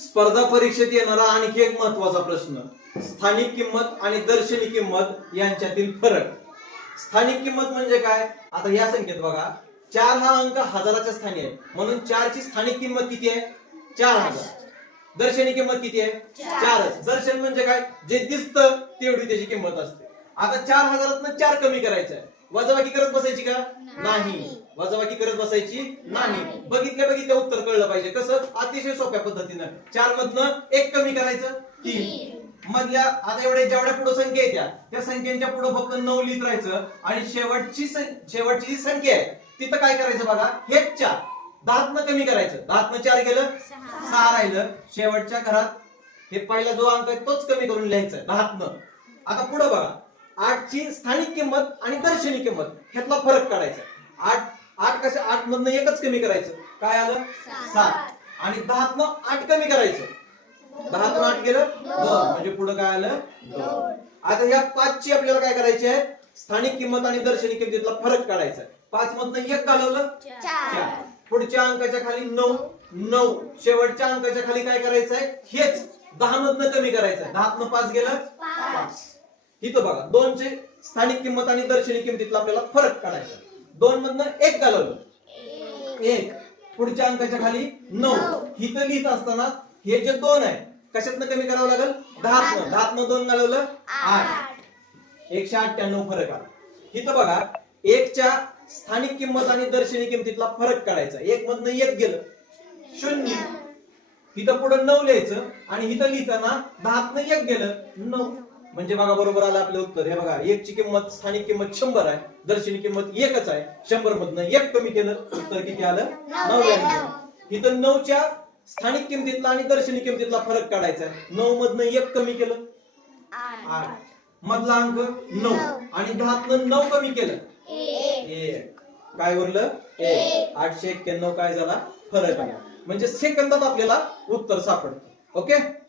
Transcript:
स्पर्धा परीक्षेत येणारा आणखी एक महत्त्वाचा प्रश्न स्थानिक किंमत आणि दर्शनी किंमत यांच्यातील फरक. स्थानिक किंमत म्हणजे काय? आता या संख्येत बघा चार हा अंक हजाराच्या स्थानी आहे म्हणून चारची स्थानिक किंमत किती आहे? चार हजार. दर्शनी किंमत किती आहे? चारच. दर्शन म्हणजे काय? जे दिसतं तेवढी त्याची किंमत असते. आता चार हजारात चार कमी करायचं आहे वजाबाकी करत बसायची का? नाही. वजाबाकी करत बसायची? नाही. बघितल्या बघितल्या उत्तर कळलं पाहिजे. कसं? अतिशय सोप्या पद्धतीनं. चार मधनं एक कमी करायचं. तीन. मधल्या आता एवढ्या जेवढ्या पुढे संख्या येत्या त्या संख्यांच्या पुढे फक्त नऊ लिहित राहायचं. आणि शेवटची शेवटची जी संख्या आहे तिथं काय करायचं बघा? हेच चार. दहातनं कमी करायचं. दहातनं चार गेलं सहा. राहिलं. शेवटच्या घरात हे पहिला जो अंक आहे तोच कमी करून लिहायचा दहातनं. आता पुढे बघा. आठची स्थानिक किंमत आणि दर्शनी किंमत ह्यातला फरक काढायचा. आठ आठ कसं? आठ मधनं एकच कमी करायचं. काय आलं? सात. आणि दहातनं आठ कमी करायचं. दहातून आठ गेलं दोन. म्हणजे पुढे काय आलं? दोन. आता ह्या पाचची आपल्याला काय करायची आहे? स्थानिक किंमत आणि दर्शनी किंमतीतला फरक काढायचा पाच मधनं एक घालवलं? चार. पुढच्या अंकाच्या खाली नऊ. नऊ. शेवटच्या अंकाच्या खाली काय करायचं आहे? हेच. दहा मधनं कमी करायचं दहातनं पाच गेलं? पाच. इथं बघा. दोनचे स्थानिक किंमत आणि दर्शनी किंमतीतला आपल्याला फरक काढायचा. दोन मधनं एक घालवलं. एक. पुढच्या अंकाच्या खाली नऊ. इथं लिहित असताना हे जे दोन आहे कशातनं कमी करावं लागेल? दहातनं. दहातनं दोन घालवलं? आठ. एकशे अठ्ठ्याण्णव फरक आला. इथं बघा एकच्या स्थानिक किंमत आणि दर्शनी किंमतीतला फरक काढायचा. एक मधनं एक गेलं. शून्य. इथं पुढे नऊ लिहायचं आणि इथं लिहिताना दहातनं एक गेलं. नऊ. म्हणजे बघा बरोबर आलं आपलं उत्तर. हे बघा एकची किंमत स्थानिक किंमत शंभर आहे दर्शनी किंमत एकच आहे. शंभर मधनं एक कमी केलं उत्तर किती आलं? नव्याण्णव. इथं नऊच्या स्थानिक किमतीतला आणि दर्शनी किमतीतला फरक काढायचा आहे. नऊ मधनं एक कमी केलं. आठ. मधला अंक नऊ. आणि दहातनं नऊ कमी केलं. एक. काय उरलं? एक. आठशे एक्क्याण्णव काय झाला? फरक आला. म्हणजे सेकंदात आपल्याला उत्तर सापडतं. ओके?